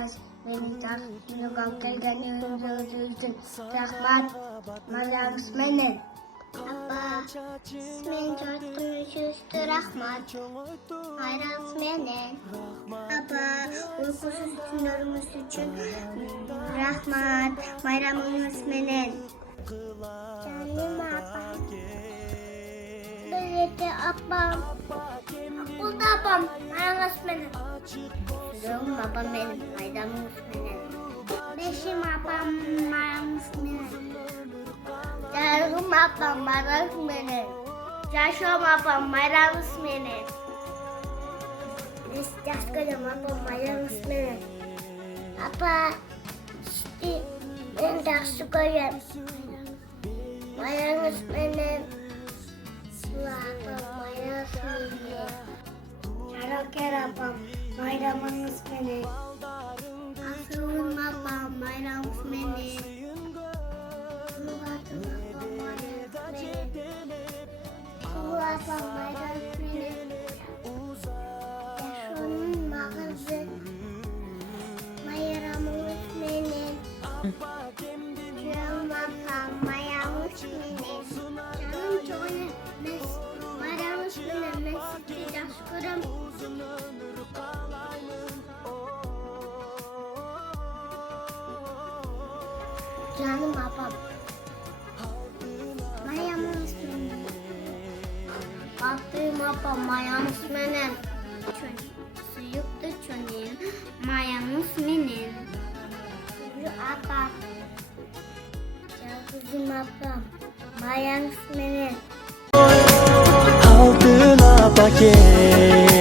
Yaz beni taksini kalkarken öldürdün. Rahmat malams menen. Abba, men tortun üstü rahmat. Mayrams menen. Abba, uykusuz tünörümüz için rahmat. Mayramımız menen. Canım abam. Böylece abam. Okulda abam. Mayramız menen. Canım abam benim. Mayramımız menen. Beşim abam. Mayramız menen. Canım abam mayramız menen. Yaşam abam mayramız menen. Yaşam abam mayramız menen. Apa, işte ben dersi koyayım. Mayramız menen. Abam mayramız menen. Çaraker abam mayramız menen. Asılım abam mayramız menen. Canım babam. Mayamız menen. Baktığım babam mayamız menen. Suyuktu çocuğun mayamız menen. Suyu abam. Kızım abam. Mayamız menen. Altına paket